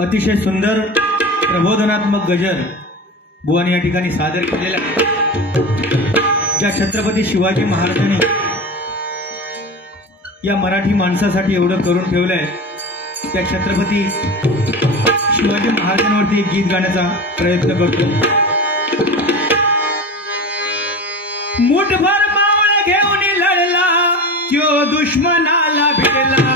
अतिशय सुंदर प्रबोधनात्मक गजल बुवानी या ठिकाणी सादर केलेला आहे। ज्या छत्रपती शिवाजी महाराजांनी या मराठी माणसासाठी एवढं करून ठेवलंय, त्या छत्रपती शिवाजी महाराजांवरती एक गीत गाण्याचा प्रयत्न करतो। मुठभर मावळे घेऊन लढला त्यो दुश्मनाला भिडला,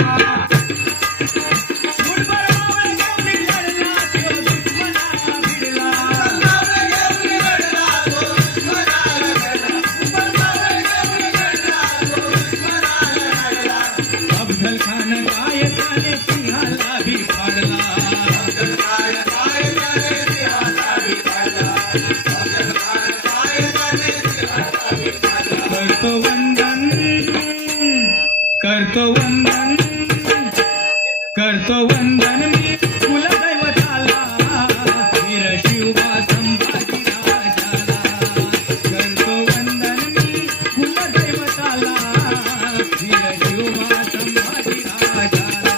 करतो वंदन मी कुलदैवताला, वीर शिवबा संभाजी राजाला। करतो वंदन मी कुलदैवताला, वीर शिवबा संभाजी राजाला।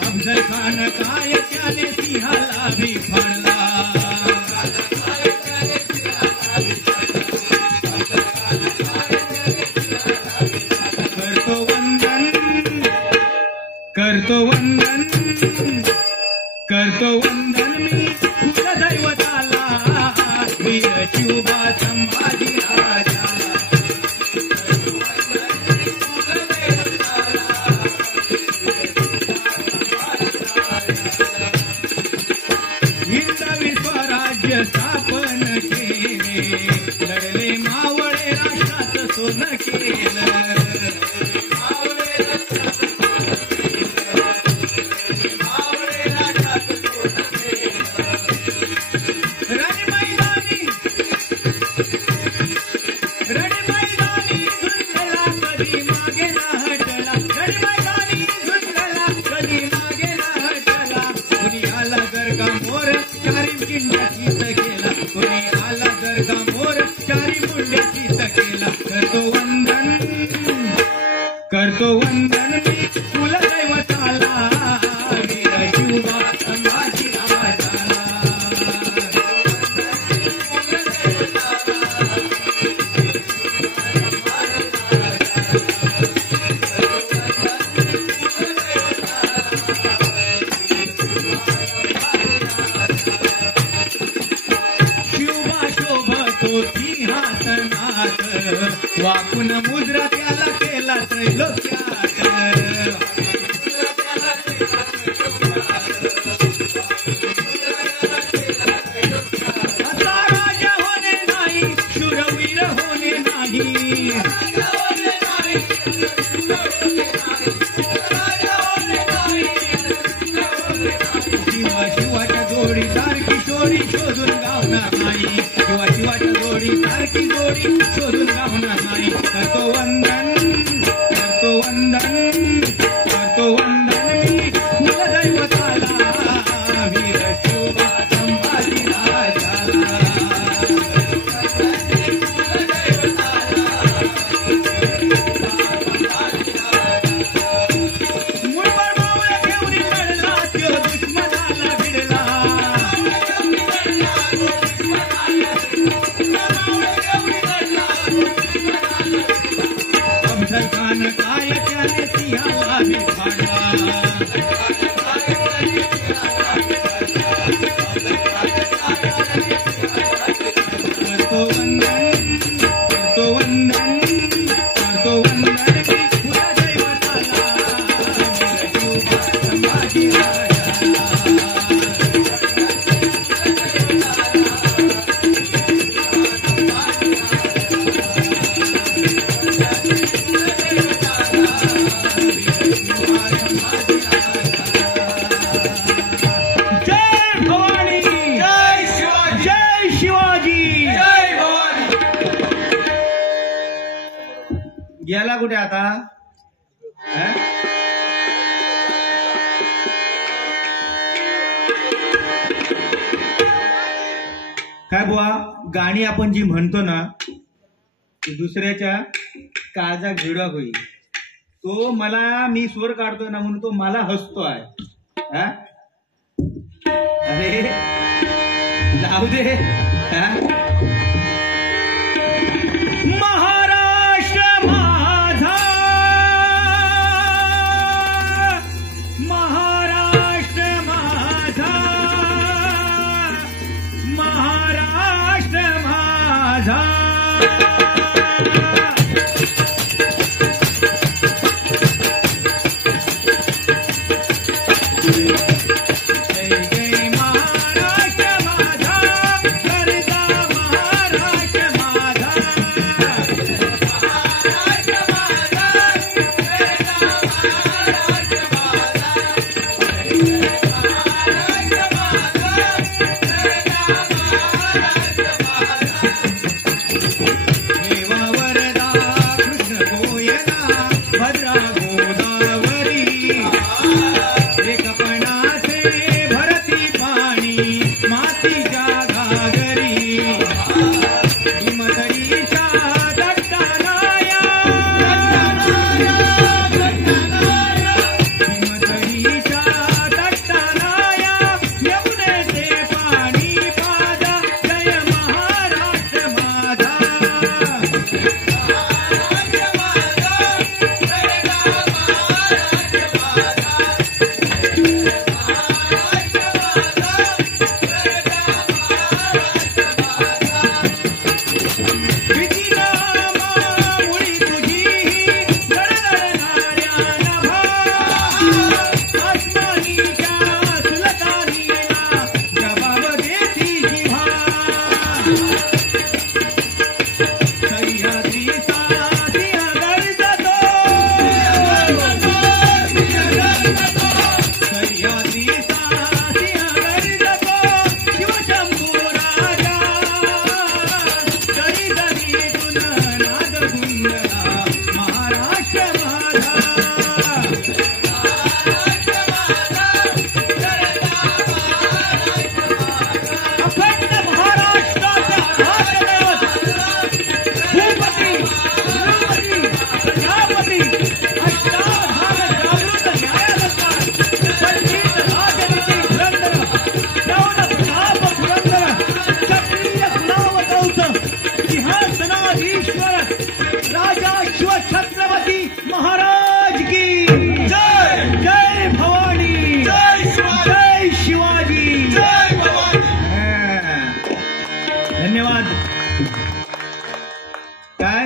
अफजल खान काय त्याने सिंहाला भी फाडला, करतो वंदन मी कुलदैवताला, वीर शिवबा संभाजी राजाला। हिंदवी स्वराज्य स्थापन केले, लढले मावळे राष्ट्राचं सोनं केलं। करतो वंदन मी कुलदैवताला, वीर शिवबा संभाजी राजाला। शिवबा शोभतो सिंहासनात, वाकून मुद्रा त्याला केला त्रैलोक्यात। आता राजा होणे नाही, शूरवीर होणे नाही, शिवाच्या जोडी सारखी जोडी शोधून गावणार नाही, शिवाच्या जोडी सारखी जोडी शोधून गावणार नाही। करतो वंदन, करतो वंदन, करतो वंदन मी कुलदैवताला, वीर शिवबा संभाजी राजाला। मुठभर मावळे घेऊन लढला त्यो दुश्मनाला भिडला, अफजल खान काय त्याने सिंहाला भी फाडला। करतो वंदन, करतो वंदन, करतो वंदन मी कुलदैवताला, वीर शिवबा संभाजी राजाला। गेला कुठे आता? काय बुवा, गाणी आपण जी म्हणतो ना ती दुसऱ्याच्या काळजा भिडा होईल. तो मला, मी स्वर काढतोय ना म्हणून तो मला हसतो आहे. हा? अरे जाऊ दे. हा? महाराष्ट्र माझा, महाराष्ट्र माझा, महाराष्ट्र माझा.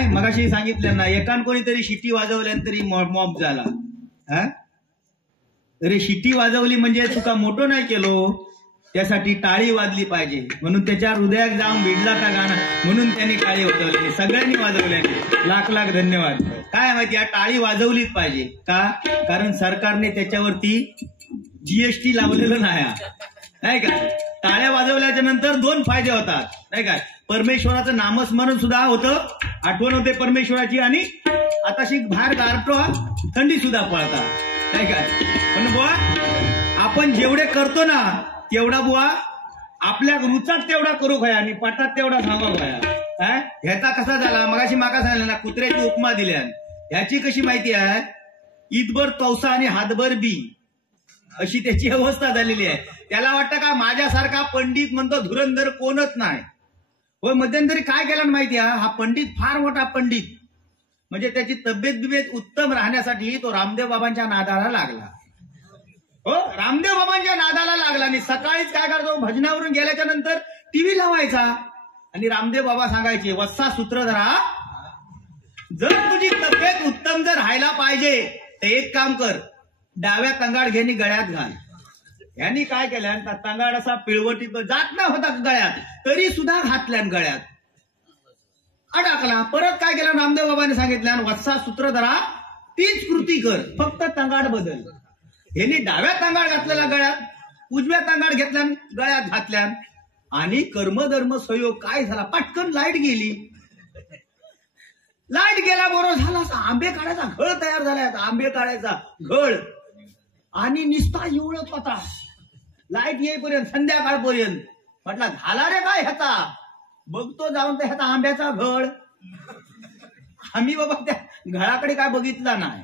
मगाशी सांगितलं ना, एकान कोणीतरी शिटी वाजवल्यानंतरी मॉब झाला. हा? अरे शिटी वाजवली म्हणजे तुका मोठं नाही केलो, त्यासाठी टाळी वाजली पाहिजे, म्हणून त्याच्या हृदयात जाऊन भिडला का गाणं, म्हणून त्यांनी टाळी वाजवली. सगळ्यांनी वाजवल्याने लाख लाख धन्यवाद. काय माहिती, टाळी वाजवलीच पाहिजे का? कारण सरकारने त्याच्यावरती जीएसटी लावलेलं नाही का. टाळ्या वाजवल्याच्या नंतर दोन फायदे होतात नाही काय. परमेश्वराचं नामस्मरण सुद्धा होतं, आठवण होते परमेश्वराची, आणि आताशी बाहेर गारठो थंडी सुद्धा पळतात नाही काय. पण बुवा आपण जेवढे करतो ना तेवढा बुवा आपल्या रुचात तेवढा करू खया आणि पाठात तेवढा सांगा खया. ह्याचा कसा झाला, मगाशी माका सांगितलं ना, कुत्र्याची उपमा दिल्या. ह्याची कशी माहिती आहे, ईदभर तौसा आणि हातभर बी अशी त्याची अवस्था झालेली आहे. त्याला वाटतं का माझ्यासारखा पंडित म्हणतो धुरंधर कोणच नाही. होय, मध्यंतरी काय केलं माहिती आहे, हा पंडित फार मोठा पंडित, म्हणजे त्याची तब्येत बिबेत उत्तम राहण्यासाठी तो रामदेव बाबांच्या नादाला लागला. हो, रामदेव बाबांच्या नादाला लागला आणि सकाळीच काय करतो, भजनावरून गेल्याच्या नंतर टीव्ही लावायचा आणि रामदेव बाबा सांगायचे, वत्सा सूत्रधरा, जर तुझी तब्येत उत्तम जर राहायला पाहिजे तर एक काम कर, डाव्या तंगाड घेणी गळ्यात घाल. यांनी काय केलं, तंगाड असा पिळवटीत जात न होता गळ्यात, तरी सुद्धा घातल्यान गळ्यात अडकला. परत काय केलं, रामदेव बाबांनी सांगितलं, वत्सा सूत्रधरा, तीच कृती कर, फक्त तंगाड बदल. यांनी डाव्या तंगाड घातलेला गळ्यात, उजव्या तंगाड घेतल्या गळ्यात घातल्या, आणि कर्मधर्म संयोग काय झाला, पटकन लाईट गेली. लाईट गेला बरोबर झाला, आंबे काढायचा घळ तयार झालाय, आंबे काढायचा घळ, आणि निस्ता एवढत होता लाईट येईपर्यंत संध्याकाळपर्यंत. म्हटलं झाला रे काय ह्याचा, बघतो जाऊन तर ह्याचा आंब्याचा घड. आम्ही बाबा त्या घराकडे काय बघितला नाही.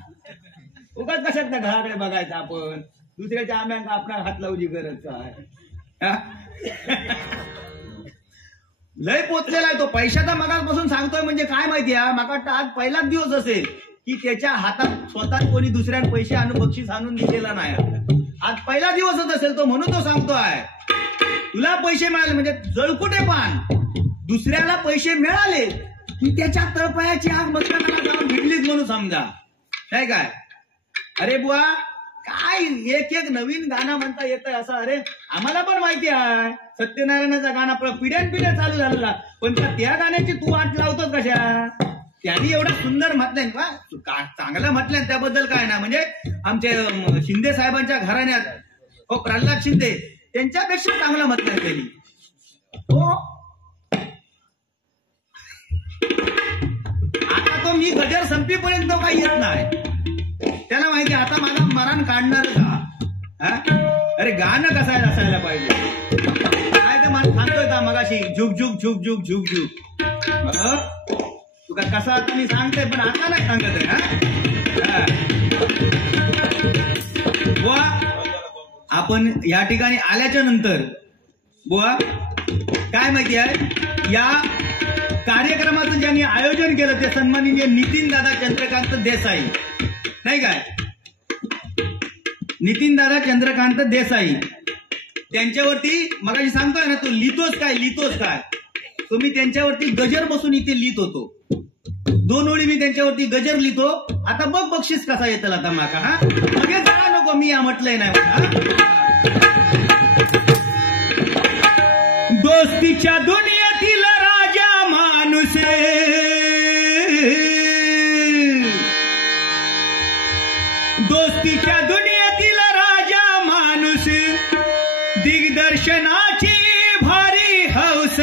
उगाच कशात त्या घराकडे बघायचं आपण, दुसऱ्याच्या आंब्यांना आपण हात लावची गरज आहे. लय पोचलेला आहे तो पैशाचा. मगापासून सांगतोय म्हणजे काय माहितीये, मला वाटतं आज पहिलाच दिवस असेल की त्याच्या हातात स्वतः कोणी दुसऱ्याला पैसे आणून बक्षीस आणून दिलेला नाही. आज पहिला दिवसच असेल तो, म्हणून तो सांगतोय तुला पैसे मिळाले म्हणजे जळकुटे पान. दुसऱ्याला पैसे मिळाले की त्याच्या तळपायाची आग मस्तकाला जाऊन भिडलीच म्हणून समजा, काय काय. अरे बुवा काय एक एक नवीन गाणं म्हणता येतं असं. अरे आम्हाला पण माहिती आहे सत्यनारायणाचा गाणं पिढ्यानपिढ्या चालू झालेला, पण त्या गाण्याची तू वाट लावतोस कशा. त्यांनी एवढं सुंदर म्हटलंय का, चांगलं म्हटलंय त्याबद्दल काय ना. म्हणजे आमचे शिंदे साहेबांच्या घराण्यात हो प्रल्हाद शिंदे त्यांच्यापेक्षा चांगलं म्हटलंय त्यांनी. हो आता तो मी गजर संपीपर्यंत तो काही येत नाही. त्याला माहिती आता माझा मरण काढणार का. अरे गाणं कसं असायला पाहिजे. काय तर मला सांगतोय का मगाशी झुक झुक झुक झुक झुक झुक. तुका कसा तुम्ही सांगते पण आता नाही सांगत आहे. बुवा आपण या ठिकाणी आल्याच्या नंतर बुवा काय माहिती आहे, या कार्यक्रमाचं ज्यांनी आयोजन केलं ते सन्माननीय नितीन दादा चंद्रकांत देसाई, नाही काय, नितीन दादा चंद्रकांत देसाई. त्यांच्यावरती मगाशी सांगतोय ना, तो लिहितोस काय तुम्ही त्यांच्यावरती गजर बसून इथे लिहित होतो. 2 ओळी मी त्यांच्यावरती गजर लिहितो. आता बघ बक्षीस कसा येतं आता माका. हा मगे जरा नको, मी या म्हटलंय नाही. दोस्तीच्या दुनियेतील राजा माणूस, दोस्तीच्या दुनियेतील राजा माणूस, दिग्दर्शनाची भारी हौस,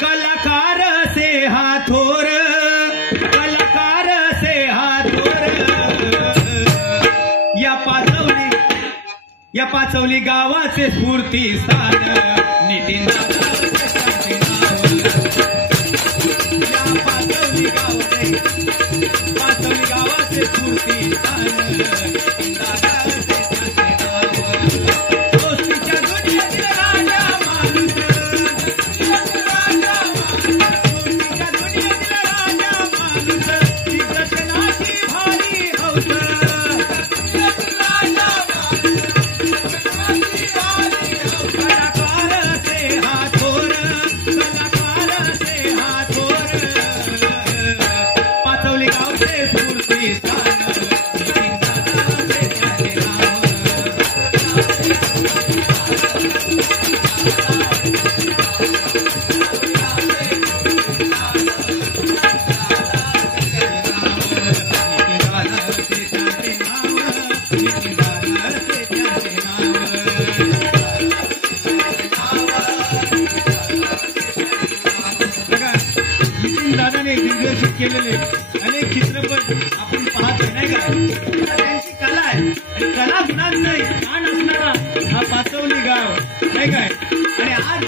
कलाकार से हाथोर, कलाकार से हाथोर. या पाचवली गावाचे स्फूर्ती स्थान नितीन दादा. या पाचवली गावाचे स्फूर्ती स्थान नितीन दादा. दोस्तीच्या दुनियेतील राजा माणूस, दोस्तीच्या दुनियेतील राजा माणूस, दिग्दर्शनाची भारी हौस, कलाकार से हाथोर, कलाकार से हाथोर. पाचवली गावचे स्फूर्ती स्थान नितीन दादा. दादाने दिग्दर्शित केलेले अनेक चित्रपट आपण पाहतोय, नाही का. त्यांची कला आहे आणि कला गुणात नाही मान असणारा हा पाचवली गाव, नाही काय. आणि आज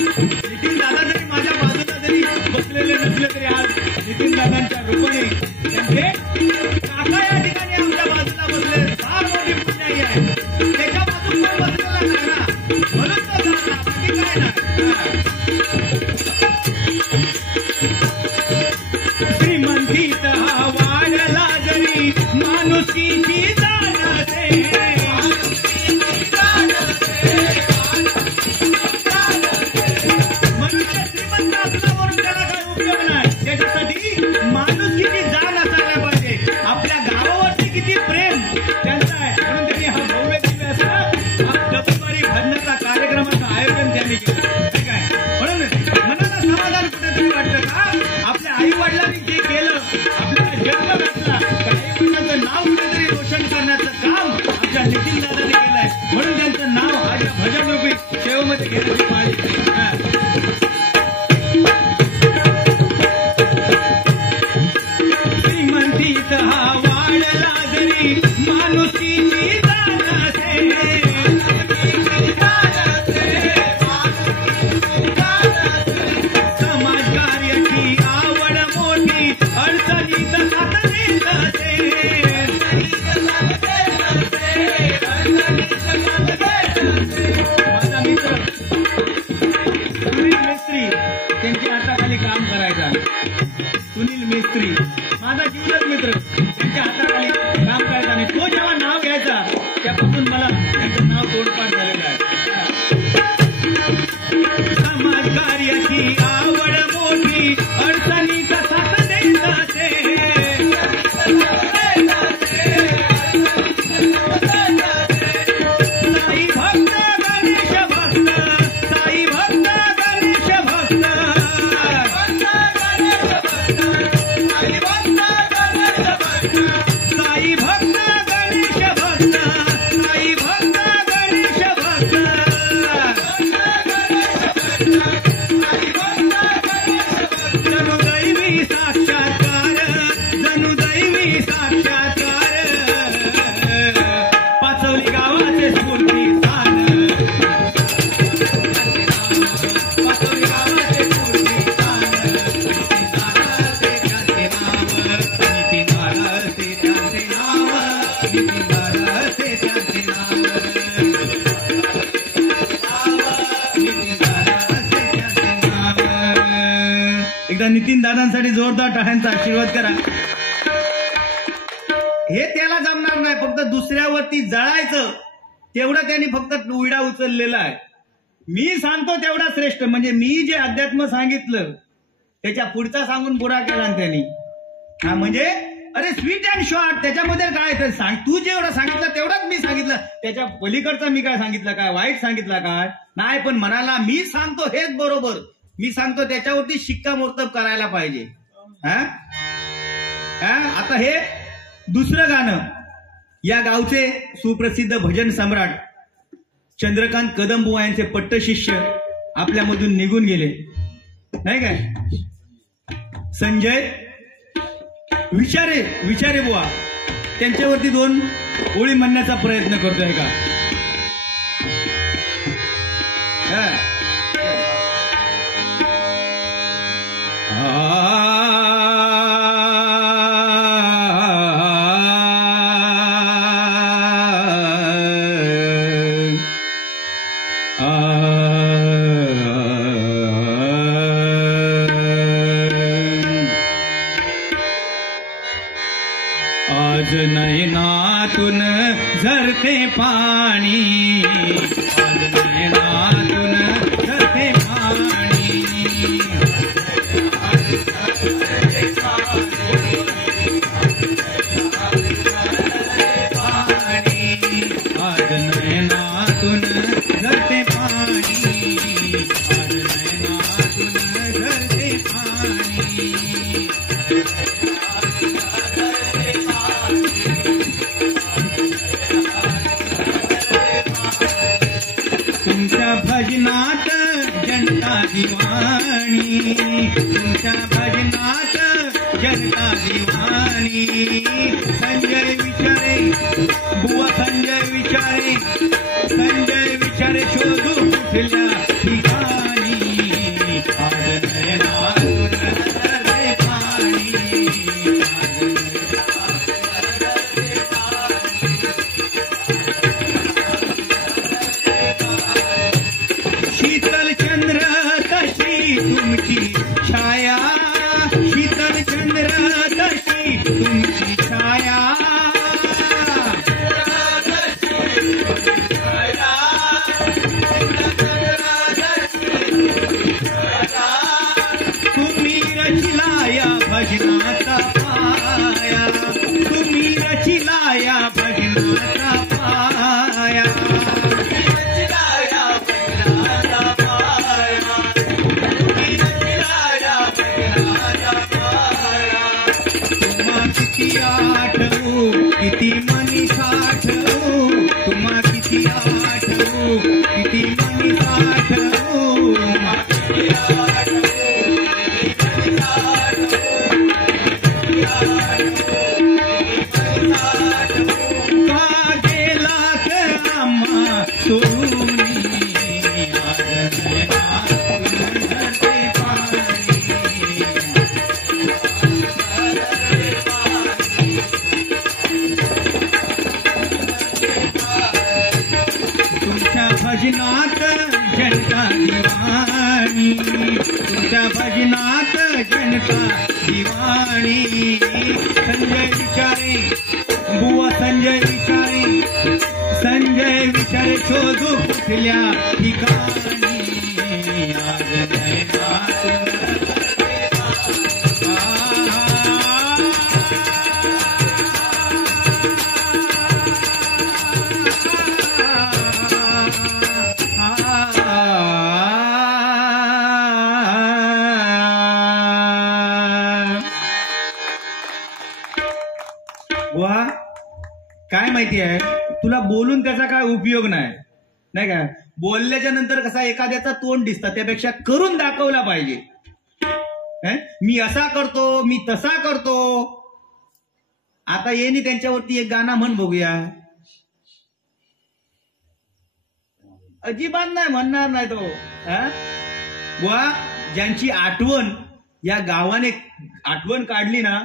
नितीन दादा जरी माझ्या बाजूला जरी बसलेले नसले तरी आज नितीन दादांच्या रूपाने त्यांचे काका या ठिकाणी आमच्या बाजूला बसले, फार मोठी पुण्याई आहे. त्याच्या बाजून पण बसलेला नाही ना, म्हणून तो झाला, बाकी काय नाही. श्रीमंतीत हा वाढला जरी माणुसकीची जाणते, माणुसकीची जाणते, आपल्या नितीन दादांसाठी जोरदार टाळ्यांचा आशीर्वाद करा. हे त्याला जमणार नाही, फक्त दुसऱ्यावरती जळायचं तेवढं त्यांनी फक्त विडा उचललेला आहे. मी सांगतो तेवढा श्रेष्ठ, म्हणजे मी जे अध्यात्म सांगितलं त्याच्या पुढचा सांगून बुरा केला त्यांनी. हा म्हणजे अरे स्वीट अँड शॉर्ट, त्याच्यामध्ये काय ते सांग, तू जेवढं सांगितलं तेवढंच मी सांगितलं, त्याच्या पलीकडचं मी काय सांगितलं, काय वाईट सांगितलं काय नाही. पण म्हणाला मी सांगतो हेच बरोबर, मी सांगतो त्याच्यावरती शिक्कामोर्तब करायला पाहिजे. आता हे दुसरं गाणं, या गावचे सुप्रसिद्ध भजन सम्राट चंद्रकांत कदमबुवा यांचे पट्टशिष्य आपल्यामधून निघून गेले नाही काय, संजय विचारे बुवा, त्यांच्यावरती 2 ओळी म्हणण्याचा प्रयत्न करतोय का. आज नयनातून झरते पाणी, आज नयनातून झरते पाणी, आज नयनातून झरते पाणी, आज नयनातून झरते पाणी. तुमच्या भजनात जनता दिवाणी, तुमच्या भजनात जनता दिवाणी. संजय विचारे बुवा, संजय विचारे, संजय विचारे शोधू कुठल्या ठिकाणी, आज नयनातून झरते पाणी. शीतल चंद्र तशी तुमची छाया, शीतल चंद्र तशी तुमची छाया, तुम्ही रचिला या भजनाचा पाया, तुम्ही रचिला या भजनाचा पाया. किती आठवू किती मनी साठवू, तुम्हा किती आठवू किती मनी साठवू, का गेलात आम्हा सोडून, आज नयनातून झरते पाणी. भजनात जनता दिवाणी, तुमच्या भजनात जनता दिवाणी. संजय विचारे बुवा, संजय विचारे, संजय विचारे शोधू कुठल्या ठिकाणी, आज नयनातून वा. काय माहिती आहे तुला, बोलून त्याचा काय उपयोग नाही, नाही काय. बोलल्याच्या नंतर कसा एखाद्याचा तोंड दिसतं, त्यापेक्षा करून दाखवला पाहिजे. मी असा करतो, मी तसा करतो. आता येणी त्यांच्यावरती एक गाणं म्हण बघूया. अजिबात नाही म्हणणार नाही तो. वा, ज्यांची आठवण या गावाने आठवण काढली ना,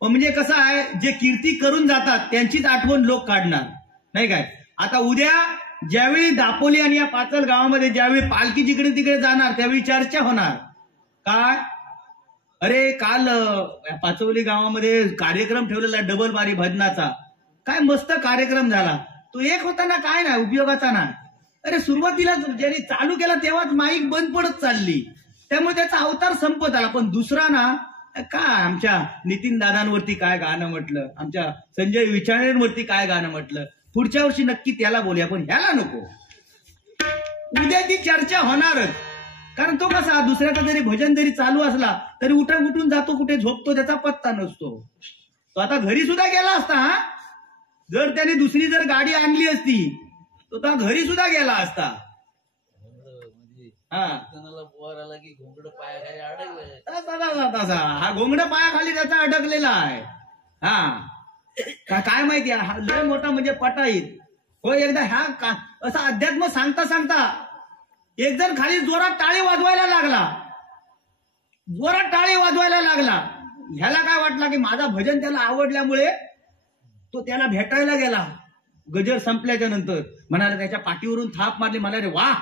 म्हणजे कसं आहे, जे कीर्ती करून जातात त्यांचीच आठवण लोक काढणार, नाही काय. आता उद्या ज्यावेळी दापोली आणि या पाचल गावामध्ये ज्यावेळी पालखी जिकडे तिकडे जाणार त्यावेळी चर्चा होणार. काय अरे काल पाचवली गावामध्ये कार्यक्रम ठेवलेला डबल बारी भजनाचा. काय मस्त कार्यक्रम झाला. तो एक होता ना, काय नाही उपयोगाचा ना. अरे सुरुवातीला ज्यांनी चालू केला तेव्हाच माईक बंद पडत चालली, त्यामुळे त्याचा अवतार संपत आला. पण दुसरा ना, काय आमच्या नितीन दादांवरती काय गाणं म्हटलं, आमच्या संजय विचारेंवरती काय गाणं म्हटलं. पुढच्या वर्षी नक्की त्याला बोलूया, पण ह्याला नको. उद्या ती चर्चा होणारच. कारण तो कसा दुसऱ्याचा जरी भजन जरी चालू असला तरी उठून जातो, कुठे झोपतो त्याचा पत्ता नसतो. तो आता घरी सुद्धा गेला असता. हा, जर त्याने दुसरी जर गाडी आणली असती तो घरी सुद्धा गेला असता. हा, तसा हा घोंगड पायाखाली त्याचा अडकलेला आहे. हा, काय माहिती हा लय मोठा म्हणजे पटाईत हो. एकदा ह्या असा अध्यात्म सांगता सांगता एक जण खाली जोरात टाळी वाजवायला लागला. ह्याला काय वाटलं की माझा भजन त्याला आवडल्यामुळे तो त्याला भेटायला गेला. गजर संपल्याच्या नंतर म्हणाला, त्याच्या पाठीवरून थाप मारली. मला रे वा,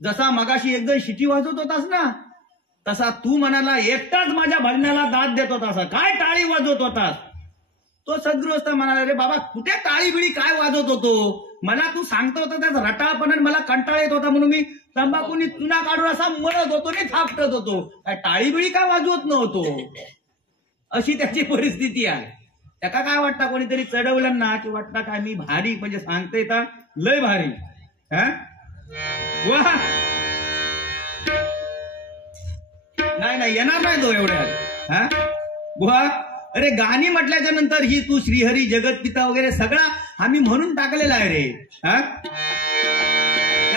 जसा मगाशी एकदम शिटी वाजवत होतास ना तसा तू म्हणाला एकटाच माझ्या भजनाला दाद देत होतास, काय टाळी वाजवत होतास. तो सद्गृहस्थ म्हणाला, रे बाबा कुठे टाळी बिळी काय वाजवत होतो, मला तू सांगतो होता त्याचा रटाळपणाने मला कंटाळा येत होता म्हणून मी तंबाखूनी चुना काढून असा मळत होतो आणि थापटत होतो, काय टाळी बिळी काय वाजवत नव्हतो. अशी त्याची परिस्थिती आहे. त्याका काय वाटतं, कोणीतरी चढवलं ना की वाटतं काय मी भारी, म्हणजे सांगता येता लय भारी. वा, नाही येणार नाही तो एवढ्यात. बुवा, अरे गाणी म्हटल्याच्या नंतर ही तू श्रीहरी जगतपिता वगैरे सगळा आम्ही म्हणून टाकलेला आहे रे.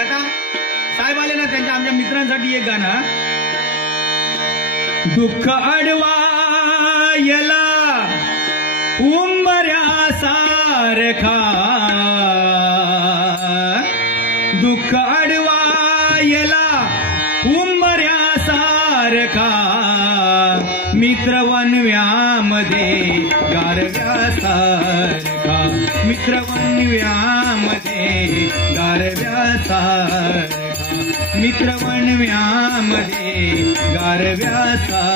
आता साहेब आले ना, त्यांच्या आमच्या मित्रांसाठी एक गाणं. दुःख अडवायला उंबऱ्या सारखा, दुःख अडवायला उंबऱ्या सारखा, मित्र वनव्यामध्ये गारव्यासारखा, मित्र वनव्यामध्ये गारव्यासारखा, मित्र वनव्यामध्ये गारव्यासारखा.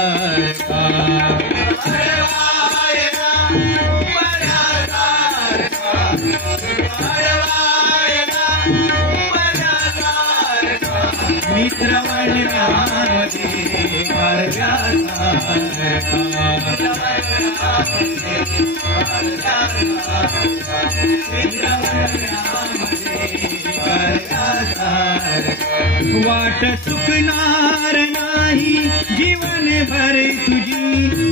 मित्र वनव्यामध्ये वाट चुकणार नाही जीवन भर तुझी,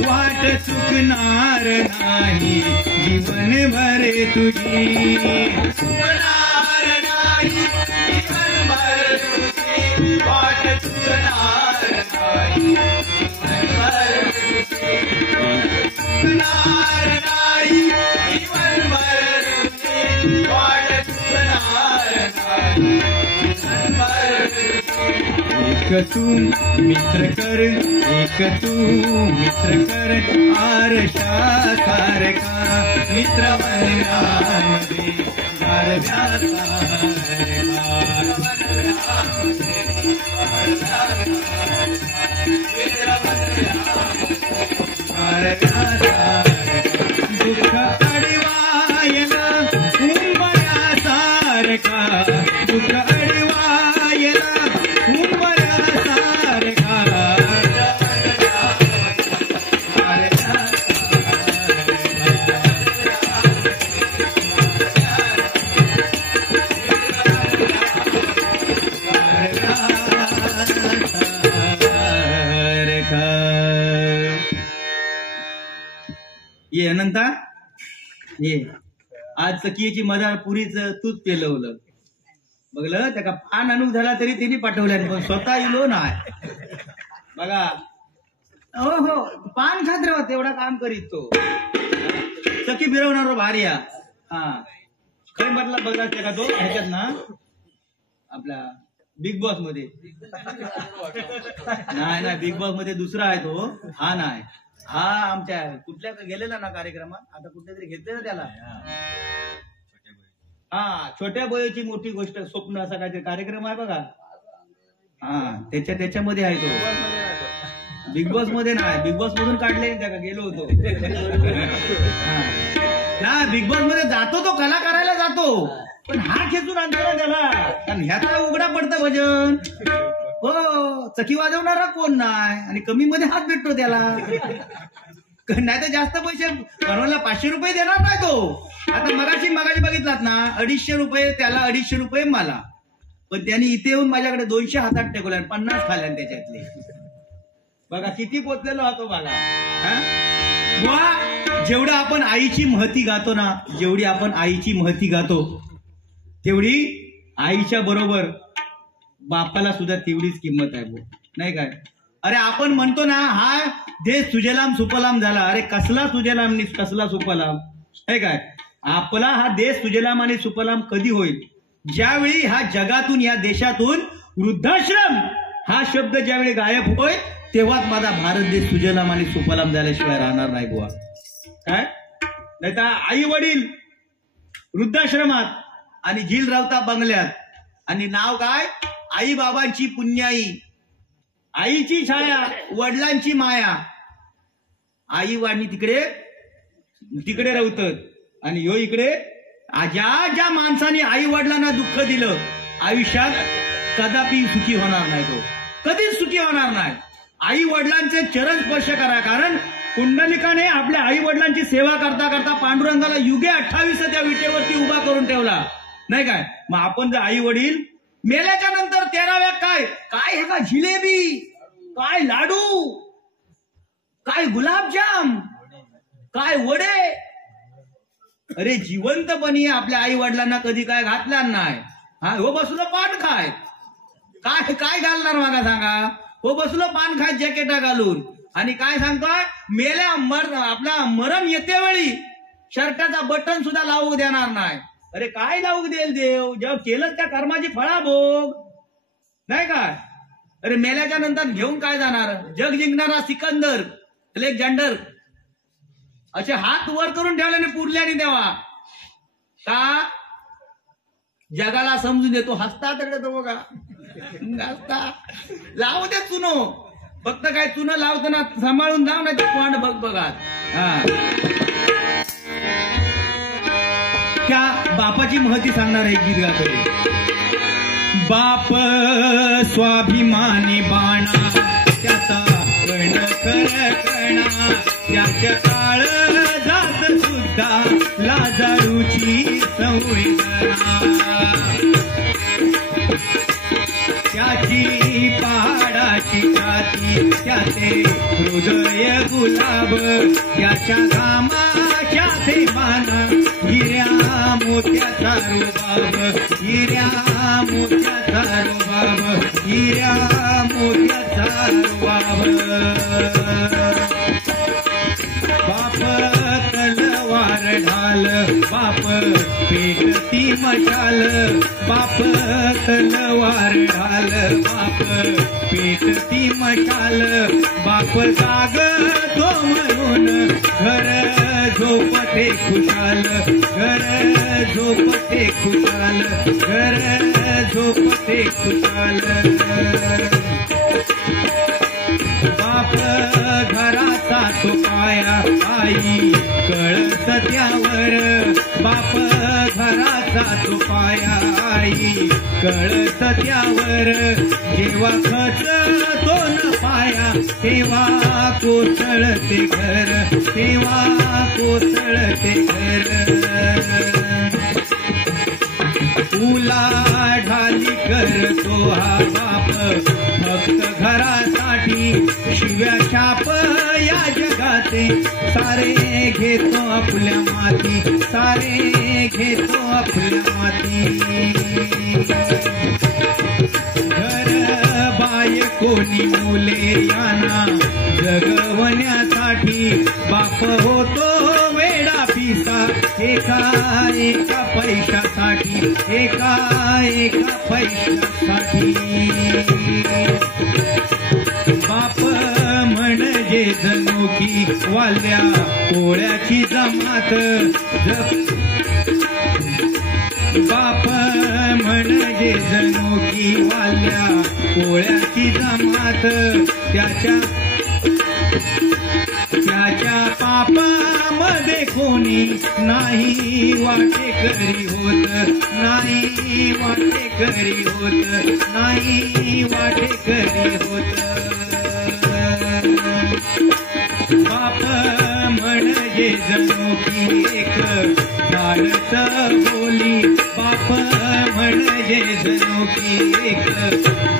वाट चुकणार नाही जीवन भर तुझी, चुकणार नाही जीवन भर तुझी, वाट चुकणार नाही जीवन भर तुझी, चुकणार नाही जीवन भर तुझी, वाट चुकणार नाही जीवन भर तुझी. एक तू मित्र कर, एक तू मित्र कर, आरशा सारखा, मित्र वनव्यामध्ये गारव्यासारखा. दुःख अडवायला उंबऱ्या सारखा, दुःख अडवायला उंबऱ्या सारखा, ये अनंता ये, आज सखीची मदार पुरीच तूच पेलवलं बघलं. त्या पान अनुभव झाला तरी त्यांनी पाठवल्या, पण स्वतः इलो नाही बघा. हो हो, पान खात राहा, तेवढा काम करीत तो. सखी फिरवणार भारी. हा, खै म्हटलं बघा का तो ह्याच्यात ना आपल्या बिग बॉस मध्ये. नाही बिग बॉस मध्ये दुसरा आहे तो, हा नाही. हा आमच्या कुठल्या गेलेला ना कार्यक्रमात, आता कुठल्या तरी घेतले ना त्याला. हा, छोट्या बयोची मोठी गोष्ट स्वप्न असा काहीतरी कार्यक्रम आहे बघा. हा, त्याच्यामध्ये आहे तो. बिग बॉस मध्ये नाही, बिग बॉस मधून काढले त्या का गेलो होतो ना. बिग बॉस मध्ये जातो तो कला करायला जातो, पण हा खेचून आणतो ना त्याला, कारण ह्याचा उघडा पडतं भजन. हो, चकी वाजवणारा कोण नाही आणि कमी मध्ये हात भेटतो त्याला. नाही तर जास्त पैसे परवाला 500 रुपये देणार नाही तो. आता मगाशी बघितलात ना, 250 रुपये त्याला, 250 रुपये मला. पण त्यांनी इथे येऊन माझ्याकडे 200 हातात टेकवल्या, 50 खाल्ल्या त्याच्यातले. बघा किती पोचलेलो होतो बघा. वा, जेवढं आपण आईची महती गातो ना, जेवढी आपण आईची महती गातो, तेवढी आईच्या बरोबर बापाला सुद्धा तेवढीच किंमत आहे नाही काय. अरे आपण म्हणतो ना, हा देश सुजलाम सुफलाम झाला. अरे कसला सुजलाम नि कसला सुफलाम आहे काय. आपला हा देश सुजलाम आणि सुफलाम कधी होईल, ज्यावेळी हा जगातून, या देशातून वृद्धाश्रम हा शब्द ज्यावेळी गायब होईल, तेव्हाच माझा भारत देश सुजलाम आणि सुफलाम झाल्याशिवाय राहणार नाही बुवा. काय नाही तर आई वडील वृद्धाश्रमात आणि झील रावता बंगल्यात, आणि नाव काय, आई बाबांची पुण्याई, आईची छाया, वडिलांची माया. आई वाणी तिकडे रवतात, आणि ह्यो इकडे. ज्या माणसाने आई वडिलांना दुःख दिलं, आयुष्यात कदापि सुखी होणार नाही, तो कधीच सुखी होणार नाही. आई वडिलांचे चरण स्पर्श करा, कारण कुंडलिकाने आपल्या आई वडिलांची सेवा करता करता पांडुरंगाला युगे 28 त्या विटेवरती उभा करून ठेवला नाही काय. मग आपण जर आई वडील मेल्याच्या नंतर 13व्या काय हे का जिलेबी, काय लाडू, काय गुलाबजाम, काय वडे. अरे जिवंतपणी आपल्या आई वडिलांना कधी काय घातल्या नाही. हा, हो बसलो पान खाय, काय घालणार मला सांगा. हो बसलो पान खाय जॅकेटा घालून, आणि काय सांगतोय, मेल्या आपला मरण येते वेळी शर्टाचा बटन सुद्धा लावू देणार नाही. अरे काय लावू देईल देव, जेव्हा केलं त्या कर्माची फळा भोग नाही काय. अरे मेल्याच्या नंतर घेऊन काय जाणार, जग जिंकणारा सिकंदर, अलेक्झांडर असे हात वर करून ठेवल्याने पुरल्याने देवा का, जगाला समजून देतो. हसता तर देतो बघा, हसता. लावू दे चुनो, फक्त काय चुनं लावताना सांभाळून लाव, नाही तर कोण बघ बघा. त्या बापाची महती सांगणार आहे गीत गातो. बाप स्वाभिमानी बाणा, त्याचा कण कणा, त्याच्या काळ जात सुद्धा लाजाळूची संवेदना. त्याची पहाडाची छाती, त्याचे हृदय गुलाब, त्याच्या घामाच्या थेंबाना हिऱ्या मोत्याचा रुबाब, हिऱ्या मोत्याचा रुबाब, हिऱ्या मोत्याचा रुबाब. बाप तलवार ढाल, बाप पेटती मशाल, बाप तलवार ढाल, बाप पेटती मशाल. बाप जागतो म्हणून घर झोपते खुशाल, घर झोपते खुशाल, घर झोपते खुशाल. बाप घराचा तो पाया, आई कळस त्यावर, बाप घराचा तो पाया, आई कळस त्यावर. जेव्हा खचतो न पाया, तेव्हा कोसळते घर, तेव्हा कोसळते घर. उलाढाली करतो हा बाप फक्त घरासाठी, शिव्या शाप या जगाचे सारे घेतो आपल्या माती, सारे घेतो आपल्या माती. घर बाय कोणी मुले यांना जगवण्यासाठी, बाप होतो वेडा पिसा एका पैशासाठी, एका पैशासाठी. बाप म्हणजे जणू की वाल्या कोळ्याची जमात, बाप म्हणजे जणू की वाल्या कोळ्याची जमात. त्याच्या त्याच्या पापामध्ये कोणी नाही वाटेकरी होत, नाही वाटेकरी होत, नाही वाटेकरी होत. पाप म्हणजे जणू की एक धाडस बोली, पाप म्हणजे जणू की एक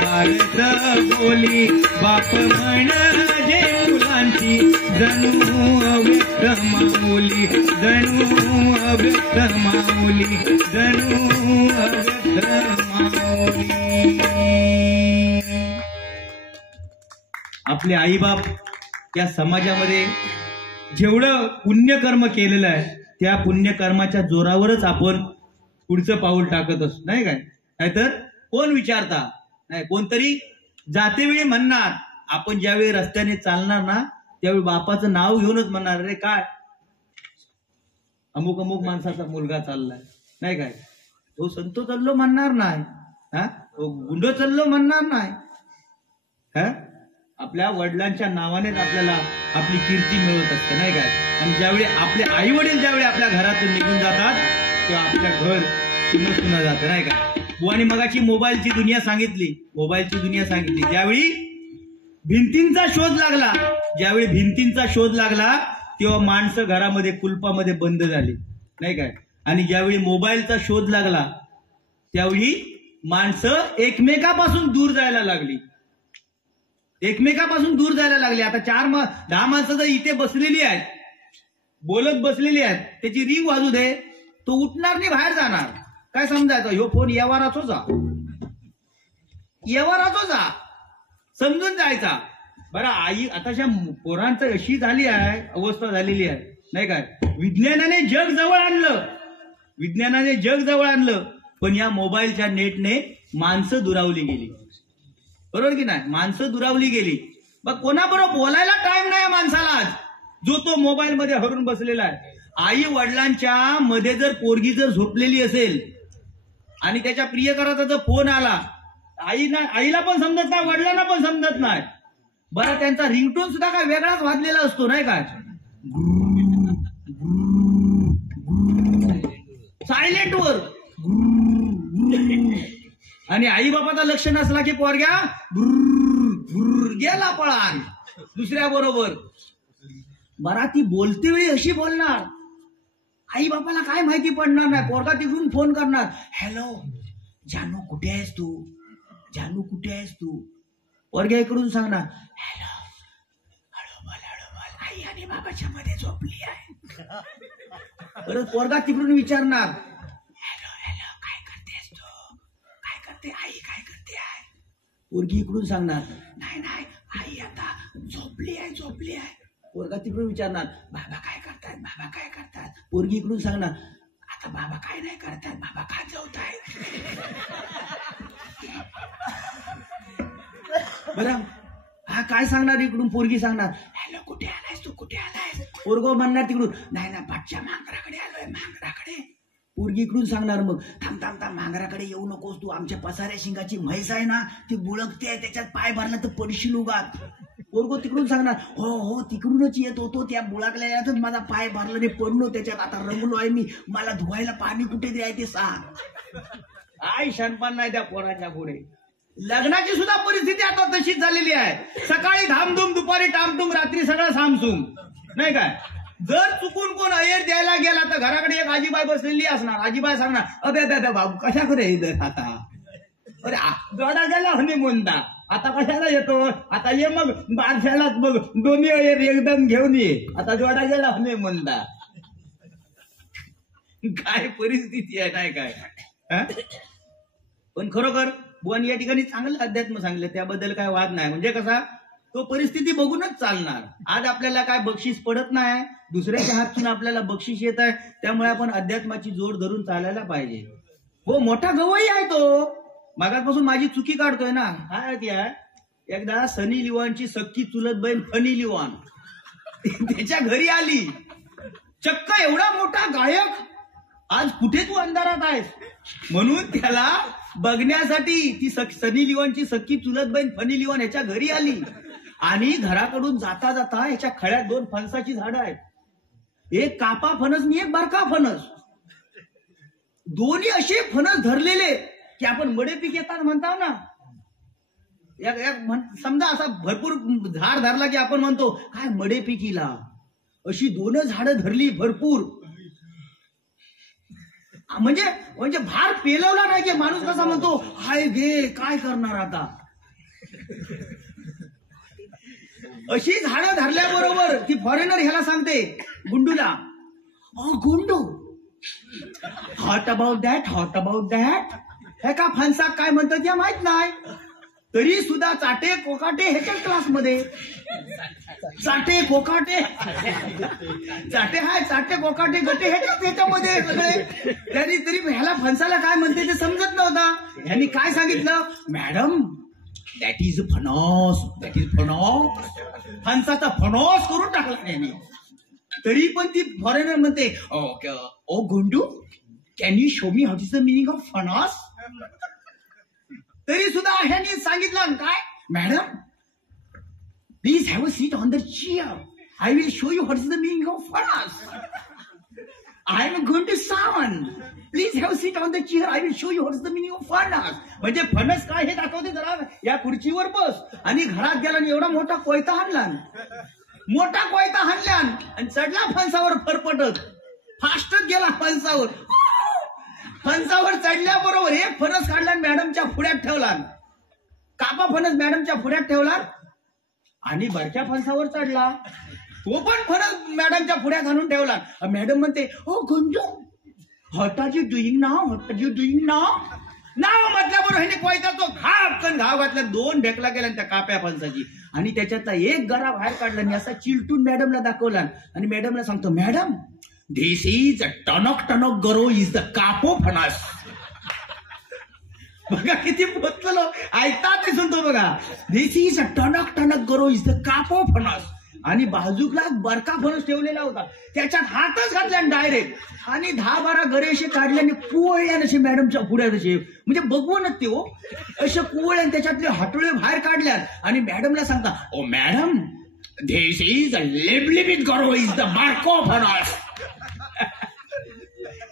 धाडस बोली, बाप म्हणजे मुलांची जणू अव्यक्त माऊली, जणू अव्यक्त माऊली, जणू अव्यक्त माऊली. आपले आईबाप त्या समाजामध्ये जेवढं पुण्यकर्म केलेलं आहे त्या पुण्यकर्माच्या जोरावरच आपण पुढचं पाऊल टाकत असतो, नाही काय? नाहीतर कोण विचारता नाही, कोणतरी जातेवेळी म्हणणार. आपण ज्यावेळी रस्त्याने चालणार ना त्यावेळी बापाचं नाव घेऊनच म्हणणार, अरे काय अमुक अमुक माणसाचा मुलगा चाललाय, नाही काय? तो संतो चाललो म्हणणार नाही, हा तो गुंडो चाललो म्हणणार नाही. हा आपल्या वडिलांच्या नावानेच आपल्याला आपली कीर्ती मिळत असते, नाही काय? आणि ज्यावेळी आपले आई वडील ज्यावेळी आपल्या घरातून निघून जातात तेव्हा आपल्या घर सुन्न सुन्न जातं, नाही काय? बुवानी मगाची मोबाईलची दुनिया सांगितली, मोबाईलची दुनिया सांगितली. ज्यावेळी भिंतींचा शोध लागला, ज्यावेळी भिंतींचा शोध लागला तेव्हा माणसं घरामध्ये कुलपामध्ये बंद झाली, नाही काय? आणि ज्यावेळी मोबाईलचा शोध लागला त्यावेळी माणसं एकमेकापासून दूर जायला लागली, एकमेकापासून दूर जायला लागली. आता 10 माणसं जर इथे बसलेली आहेत, बोलत बसलेली आहेत, त्याची रिंग वाजू दे, तो उठणार नाही, बाहेर जाणार. काय समजायचं? ह्यो फोन येवाराचो जा, येवाराचो जा, समजून जायचा. बरं आई आताच्या पोरांचं अशी झाली आहे, अवस्था झालेली आहे, नाही काय? विज्ञानाने जग जवळ आणलं, विज्ञानाने जग जवळ आणलं, पण या मोबाईलच्या नेटने माणसं दुरावली गेली, बरोबर की नाही? माणसं दुरावली गेली. मग कोणाबरोबर बोलायला टाइम नाही माणसाला, जो तो मोबाईल मध्ये हरून बसलेला आहे. आई वडिलांच्या मध्ये जर पोरगी जर झोपलेली असेल आणि त्याच्या प्रियकराचा जर फोन आला, आईला पण समजत नाही, वडिलांना पण समजत नाही. बरं त्यांचा रिंगटोन सुद्धा काय वेगळाच वाजलेला असतो, नाही काय? सायलेंट वर. आणि आई बापाचा लक्ष नसला की पोरग्या गेला पळान दुसऱ्या बरोबर. बरा ती बोलते वेळी अशी बोलणार, आई बापाला काय माहिती पडणार नाही. पोरगा तिकडून फोन करणार, हॅलो जानू कुठे आहेस तू, जानू कुठे आहेस तू. पोरग्या इकडून सांगणार, हॅलो हळूबल हळूबल, आई आणि बाबाच्या मध्ये झोपली आहे. परत पोरगा तिकडून विचारणार, हॅलो हॅलो काय करतेस तू, काय करते आई, काय करते आहे. पोरगी इकडून सांगणार, नाही नाही आई आता झोपली आहे, झोपली आहे. पोरगा तिकडून विचारणार, बाबा काय करतात, बाबा काय करतात. पोरगी इकडून सांगणार, आता बाबा काय नाही करतात, बाबा खात जाऊत आहे. बरं हा काय सांगणार, इकडून पोरगी सांगणार, हॅलो कुठे आलायस तू, कुठे आलायस. पोरगो म्हणणार तिकडून, नाही ना पाठच्या मांजराकडे आलोय, मांजराकडे. पोरगी इकडून सांगणार, मग थांब थांब थांब, मांजराकडे येऊ नकोस तू, आमच्या पसाऱ्या शिंगाची म्हैस आहे ना ती बुळकते, त्याच्यात पाय भरला तर पडशील उगात. पोरगो तिकडून सांगणार, हो हो तिकडूनच येत होतो, त्या बुळाकल्या यातच माझा पाय भरला नाही, पडलो त्याच्यात, आता रंगलो आहे मी, मला धुवायला पाणी कुठे द्यायचे सांग. काय शहाणपण नाही त्या पोराच्या पुढे. लग्नाची सुद्धा परिस्थिती आता तशीच झालेली आहे. सकाळी धामधूम, दुपारी टामटूम, रात्री सगळं सामसूम, नाही काय? जर चुकून कोण अय्यर द्यायला गेला तर घराकडे एक आजीबाई बसलेली असणार. आजीबाई सांगणार, अबे अबे बाबू कशाकडे आता, अरे जोडा गेला हनीमूनदा, आता कशाला येतो, आता ये मग बारशालाच बघ, दोन्ही अय्यर एकदम घेऊन ये, आता जोडा गेला हनीमूनदा. काय परिस्थिती आहे, नाही काय? पण खरोखर बुवानी या ठिकाणी चांगलं अध्यात्म सांगितलं, त्याबद्दल काय वाद नाही. म्हणजे कसा तो परिस्थिती बघूनच चालणार. आज आपल्याला काय बक्षीस पडत नाही, दुसऱ्याच्या हातून आपल्याला बक्षीस येत आहे, त्यामुळे आपण अध्यात्माची जोड धरून चालायला पाहिजे. हो मोठा गवई आहे तो, मागापासून माझी चुकी काढतोय ना. काय ती आहे, एकदा सनी लिओनची सख्खी चुलत बहीण फनी लिओन त्याच्या घरी आली. चक्क एवढा मोठा गायक, आज कुठे तू अंधारात आहेस म्हणून त्याला बघण्यासाठी ती सनी लिओनची सख्खी चुलत बहीण फनी लिओन याच्या घरी आली. आणि घराकडून जाता जाता याच्या खळ्यात 2 फणसाची झाडं आहेत. एक कापा फणस आणि एक बारका फणस. दोन्ही असे फणस धरलेले की आपण मडे पीक येतात म्हणताव ना. समजा असा भरपूर झाड धरला की आपण म्हणतो काय मडे पिकीला. अशी 2 झाडं धरली भरपूर. म्हणजे भार पेलवला नाही की माणूस कसा म्हणतो हाय गे काय करणार आता. अशी झाडं धरल्याबरोबर ती फॉरेनर ह्याला सांगते गुंडूला, गुंडू हॉट अबाउट दॅट. हे का फणसाक काय म्हणतात या माहित नाही. तरी सुद्धा चाटे कोकाटे ह्याच्या क्लासमध्ये. चाटे कोकाटे कोकाटे गटे ह्याच्यामध्ये सगळे. त्यांनी तरी ह्याला फणसाला काय म्हणते ते समजत नव्हता. ह्यांनी काय सांगितलं, मॅडम दॅट इज फणस. फणसाचा फणस करून टाकला त्यांनी. तरी पण ती फॉरेनर म्हणते ओ गुंडू can you show me what is the meaning of phanas. तरी सुद्धा ह्यांनी सांगितलं काय, madam please have a seat on the chair. I will show you what is the meaning of phanas. I am going to Sawan. Please have seat on the chair. I will show you what is the meaning of phanas. म्हणजे फणस काय हे दाखवते, जरा या खुर्चीवर बस. आणि घरात गेला आणि एवढा मोठा कोयता हाणला आणि चढला फणसावर फरफटत. फास्टच गेला फणसावर चढल्याबरोबर एक फणस काढला मॅडमच्या पुढ्यात ठेवला. कापा फणस मॅडमच्या पुढ्यात ठेवला आणि बारक्या फणसावर चढला. तो पण फणस मॅडमच्या पुढ्यात आणून ठेवला. मॅडम म्हणते ओ गुंजू व्हॉट आर यू डुईंग नाव. नाव म्हटल्याबरोबर ह्याने कोयता तो घाव घातला. 2 ढेकला केला त्या काप्या फणसाची. आणि त्याच्यातला एक गरा बाहेर काढला आणि असा चिलटून मॅडमला दाखवला. आणि मॅडमला सांगतो, मॅडम धिस इज अ टनक गरो इज द कापो फणस. बघा किती पोचलो ऐकतात ते सुनतो बघा. धिस इज अ टनक गरो इज द कापो फणस. आणि बाजूला बरका फणस ठेवलेला होता, त्याच्यात हातच घातला डायरेक्ट. आणि 10-12 गरे असे काढले आणि कुवळ्यान असे मॅडमच्या पुढ्यात असे, म्हणजे बघवूनच ते हो असे कुवळ्यान त्याच्यातले हातोळे बाहेर काढल्यात. आणि मॅडमला सांगता, oh madam this is a लिबलिबिट गरो इज द बारको फणस.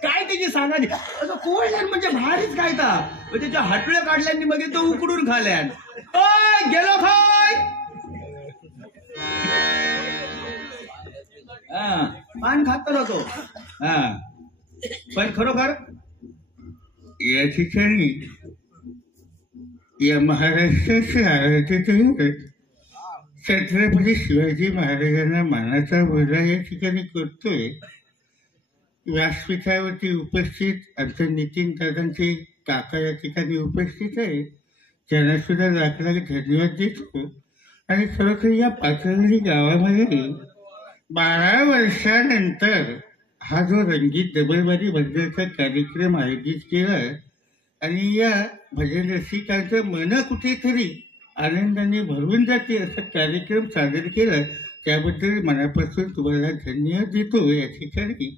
काय त्याची सांगा असं कुवळल्यान म्हणजे भारीच काय ता. त्याच्या हातोळे काढल्यानी मग तो उकडून खाल्यान. गेलो खाय पान खात होतो. पण खरोखर या ठिकाणी या महाराष्ट्राचे आराध्य छत्रपती शिवाजी महाराजांना मानाचा बोजा या ठिकाणी करतोय. व्यासपीठावरती उपस्थित आमचे नितीन दादांचे काका या ठिकाणी उपस्थित आहे. त्यांना सुद्धा लाख धन्यवाद देतो. आणि खरोखर या पाचवली गावामध्ये 12 वर्षानंतर हा जो रंगीत डबलबाजी भजनाचा कार्यक्रम आयोजित केला आणि या भजन रसिकांचं मन कुठेतरी आनंदाने भरून जाते असा कार्यक्रम सादर केला, त्याबद्दल मनापासून तुम्हाला धन्यवाद देतो. या ठिकाणी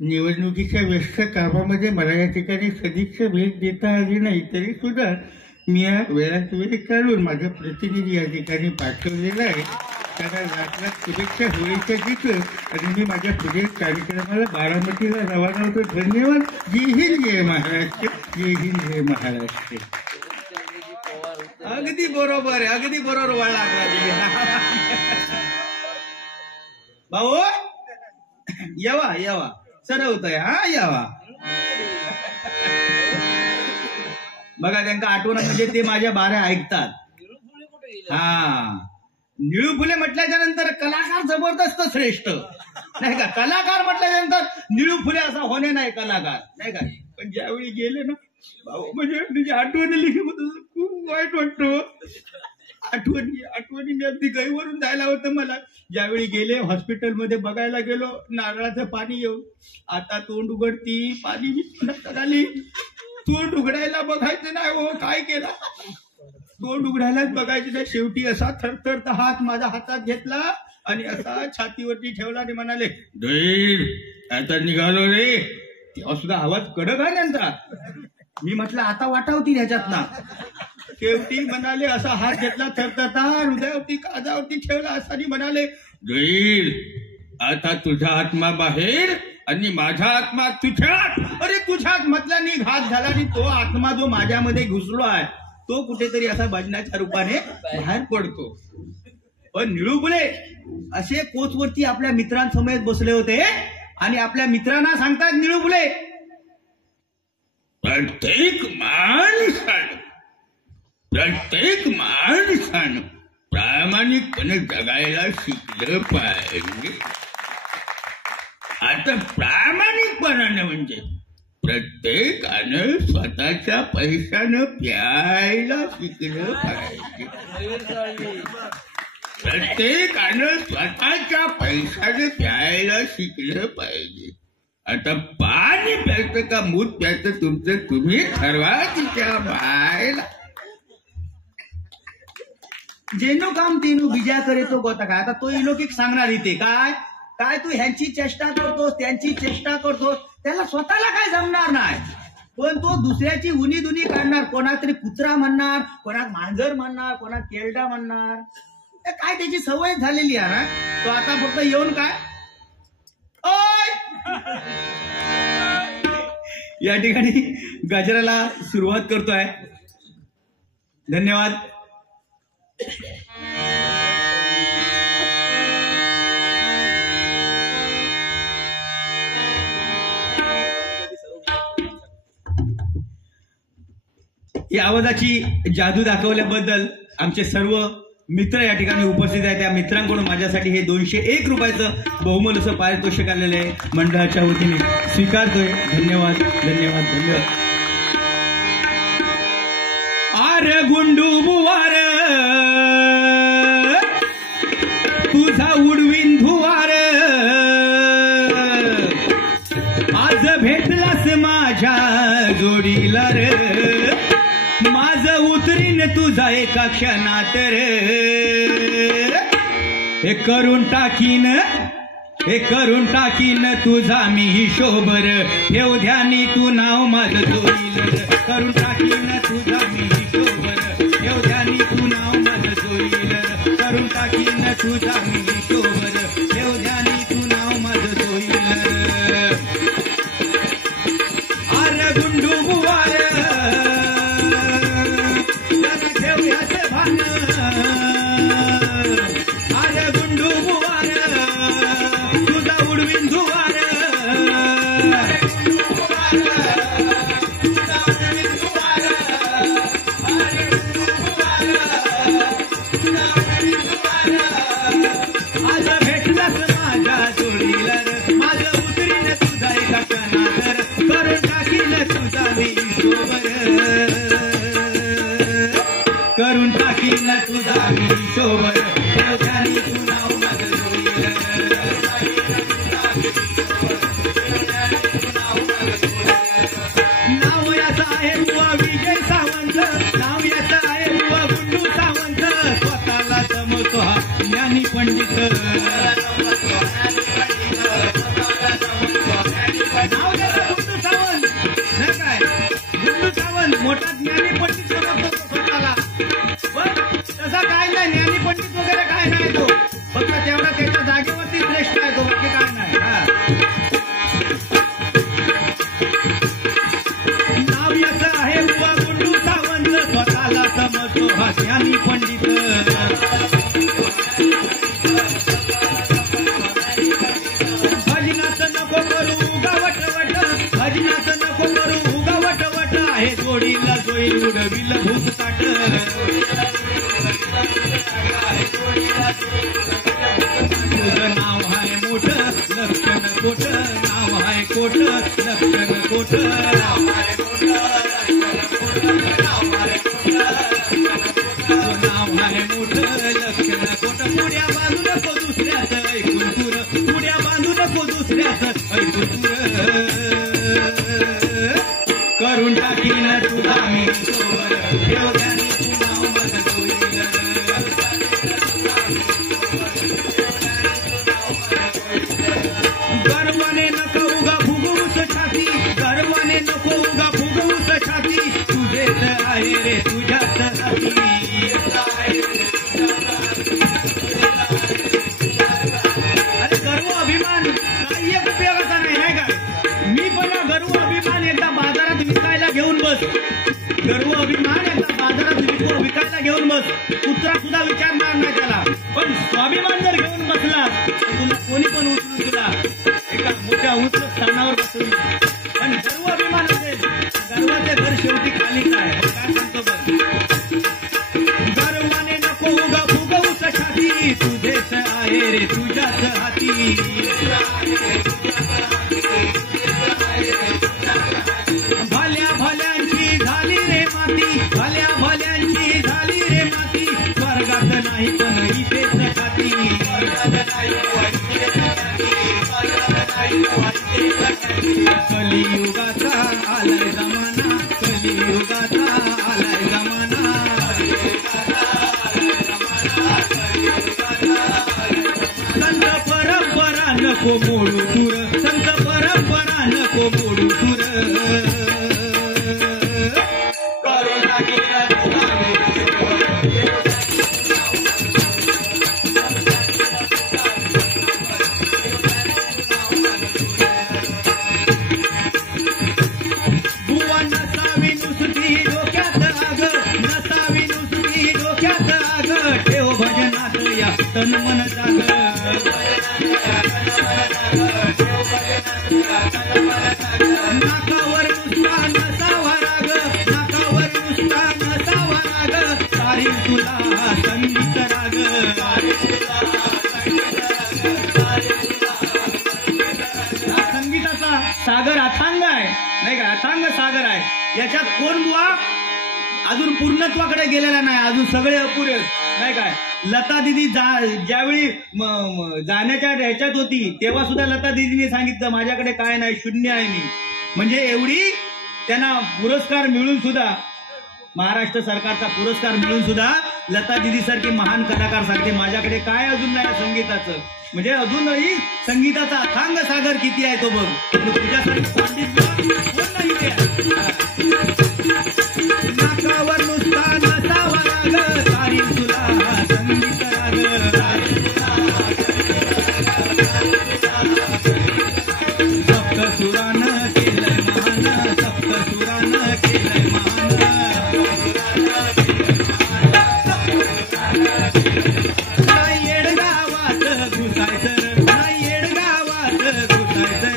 निवडणुकीच्या व्यस्त कामामध्ये मला या ठिकाणी सदिच्छा भेट देता आली नाही, तरी सुद्धा मी या वेळात वेळ काढून माझा प्रतिनिधी या ठिकाणी पाठवलेला आहे. त्याला लाख शुभेच्छा होळीच्या देतो. आणि मी माझ्या पुढील कार्यक्रमाला बारामतीला रवाना होतो. धन्यवाद. जय हिंद जय महाराष्ट्र. जय हिंद जय महाराष्ट्र. अगदी बरोबर आहे, अगदी बरोबर वळला भाऊ. यावा सरवतोय यावा. बघा त्यांना आठवण म्हणजे ते माझ्या बाऱ्या ऐकतात. निळू फुले म्हटल्याच्या नंतर कलाकार जबरदस्त श्रेष्ठ नाही का. कलाकार म्हटल्याच्या नंतर निळू फुले असा होणे नाही कलाकार नाही का. पण ज्यावेळी गेले ना भाऊ म्हणजे तुझी आठवण लिखी खूप वाईट वाटतो. आठवणी अगदी गैवरून जायला होतं मला. ज्यावेळी गेले हॉस्पिटलमध्ये बघायला गेलो, नारळाचं पाणी येऊन आता तोंड उघडती पाणी आली. तोंड उघडायला बघायचं नाही हो, काय केलं तोंड उघडायलाच बघायचं नाही. शेवटी असा थरथरता हात माझ्या हातात घेतला आणि असा छातीवरती ठेवला आणि म्हणाले आता निघालो रे. तेव्हा सुद्धा आवाज कडक आहे त्यांचा. मी म्हटलं आता वाटावती ह्याच्यात ना. शेवटी म्हणाले, असा हात घेतला थरथरता, हृदयावरती काजावरती ठेवला असताना म्हणाले, जाईल आता तुझा आत्मा बाहेर आणि माझा आत्मा तुझ्यात. अरे तुझ्यात म्हटल्याने घात झाला आणि तो आत्मा जो माझ्यामध्ये घुसलो आहे तो कुठेतरी असा भजनाच्या रूपाने बाहेर पडतो. पण निळू फुले असे कोचवरती आपल्या मित्रांसमवेत बसले होते आणि आपल्या मित्रांना सांगतात, निळू फुले प्रत्येक माणसानं प्रामाणिकपणे जगायला शिकलं पाहिजे. आता प्रामाणिकपणानं म्हणजे प्रत्येकानं स्वतःच्या पैशानं प्यायला शिकलं पाहिजे. प्रत्येकानं स्वतःच्या पैशाने प्यायला शिकलं पाहिजे. आता पाणी प्यायचं का मूत प्यायचं तुमचं तुम्ही ठरवा. तिच्या बायला जेनो काम तेनो बिजा करे तो गोता काय. आता तो इलोकिक सांगणार इथे काय काय तू ह्यांची चेष्टा करतोस त्यांची चेष्टा करतोस, त्याला स्वतःला काय जमणार नाही. पण तो दुसऱ्याची उनी दुनी काढणार, कोणाक तरी कुत्रा म्हणणार, कोणाक मांजर म्हणणार, कोणाक केरडा म्हणणार. काय त्याची सवय झालेली आहे ना. तो आता फक्त येऊन काय या ठिकाणी गजराला सुरुवात करतोय. धन्यवाद. या आवाजाची जादू दाखवल्याबद्दल आमचे सर्व मित्र या ठिकाणी उपस्थित आहेत. त्या मित्रांकडून माझ्यासाठी हे 201 रुपयाचं बहुमोल असं पारितोषिक आलेलं आहे. मंडळाच्या वतीने स्वीकारतोय. धन्यवाद धन्यवाद धन्यवाद. आर गुंडू बुवार तुझा उडवीन धुवार, आज भेटलास माझ्या जोडीला रे, माझ उतरीन तुझा एका क्षणात रे. हे करून टाकीन तुझा मी हिशोबर, ठेव ध्यानी तू नाव माझं जोडील. करून टाकीन तुझा मी हिशोबर, ठेव ध्यानी तू नाव माझं जोडील. करून टाकीन तुझा मी हिशोबर, ठेव ध्यानी तू नाव माझं जोडील. आर गुंडू बुवार आरे गुंडू बुवार तुझा उडवीन धुवार, आज भेटलास माझ्या जोडीला, माझं उतरीन तुझा एका क्षणात, करून टाकीन तुझा मी हिशोबर, करून टाकीन तुझा मी हिशोबर, ठेवल्याने तू नाव माझं जोडील. नाव याचं आहे बुवा विजय सावंत, नाव याचं आहे बुवा गुंडू सावंत, स्वतःला समजतो हा ज्ञानी पंडित. नाव त्याचं गुंडू सावंत नाही काय, गुंडू सावंत मोठा ज्ञानी पंडित समजतो स्वतःला. पण तसा काय नाही, ज्ञानी पंडित वगैरे काय नाही तो, फक्त तेवढा त्याच्या जागेवरती श्रेष्ठ आहे तो, बाकी काय नाही. नाव याचं आहे बुवा गुंडू सावंत, स्वतःला समजतो हा ज्ञानी पंडित. भजनाचं नको करू उगावट वट, भजनाचं नको करू उगावट वट, आहे जोडीला जोईल उडविल भूतकाट. तुझं नाव आहे मोठं लक्षण कोट, नाव आहे कोट लक्षण कोट, नाव आहे मोठं लक्षण कोट. पुढ्या बांधू नको दुसऱ्याचं ऐकून तुर, पुढ्या बांधू नको दुसऱ्याचं ऐकून तुर, करून टाकीन तुझा मी सोबर, ठेवल्याने तू नाव माझं जोडील. गर्वाने नको उगा फुगवूस छाती, गर्वाने नको उगा फुगवूस छाती, तुझेच आहे रे तुझ्यात गर्व अभिमान याचा बाजारात विकायला घेऊन बस, कुत्रा सुद्धा विचारणार नाही त्याला. पण स्वाभिमान जर घेऊन बसला तर तुला कोणी पण उचलून तुला एका मोठ्या उंच स्थानावर बसवून. पण गर्व अभिमान असेल, गर्वाचे घर शेवटी खालीच आहे. काय सांगतो बघ, गर्वाने नको उगा फुगवूच छाती, तुझेच आहे रे तुझ्याच हाती. भल्या भल्यांची झाली रे माती, भल्या भल्यांची झाली रे माती, स्वर्गात नाही पण इथेच खाती. कलियुगाचा आलाय जमाना, कलियुगाचा आलाय जमाना. संत परंपरा नको मोडू तुर, संत परंपरा नको मोडू तुर. बुवा नसावी नुसती डोक्यात आग, नसावी नुसती डोक्यात आग, ठेव भजनात या तन मन जाग. नाकावर नुसता नसावा राग, नाकावर नुसता नसावा राग, सारी तुला संगीत राग. संगीताचा सागर अथांग आहे नाही का, अथांग सागर आहे. याच्यात कोण बुवा अजून पूर्णत्वाकडे गेलेला नाही, अजून सगळे अपुरे नाही काय. लता दिदी ज्यावेळी जाण्याच्या ह्याच्यात होती तेव्हा सुद्धा लता दिदीने सांगितलं माझ्याकडे काय नाही, शून्य आहे मी. म्हणजे एवढी त्यांना पुरस्कार मिळून सुद्धा, महाराष्ट्र सरकारचा पुरस्कार मिळून सुद्धा लता दिदी सारखी महान कलाकार सांगते माझ्याकडे काय अजून नाही संगीताचं. म्हणजे अजूनही संगीताचा अथांग सागर किती आहे तो बघ. तुझ्यासारखं पंडित कोण नाही. नाकावर नुसता नसावा राग, सारी तुला संगीत राग. सप्त सुरानं केलंय महान, सप्त सुरानं केलंय महान. नाही येडगावात घुसायचं, नाही येडगावात घुसायचं.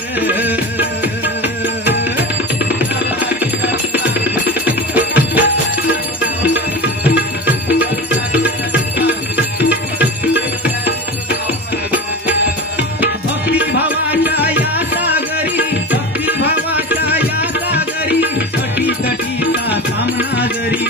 भक्तिभावाच्या या सागरी, भक्तिभावाच्या या सागरी, तटी तटीचा सामना जरी.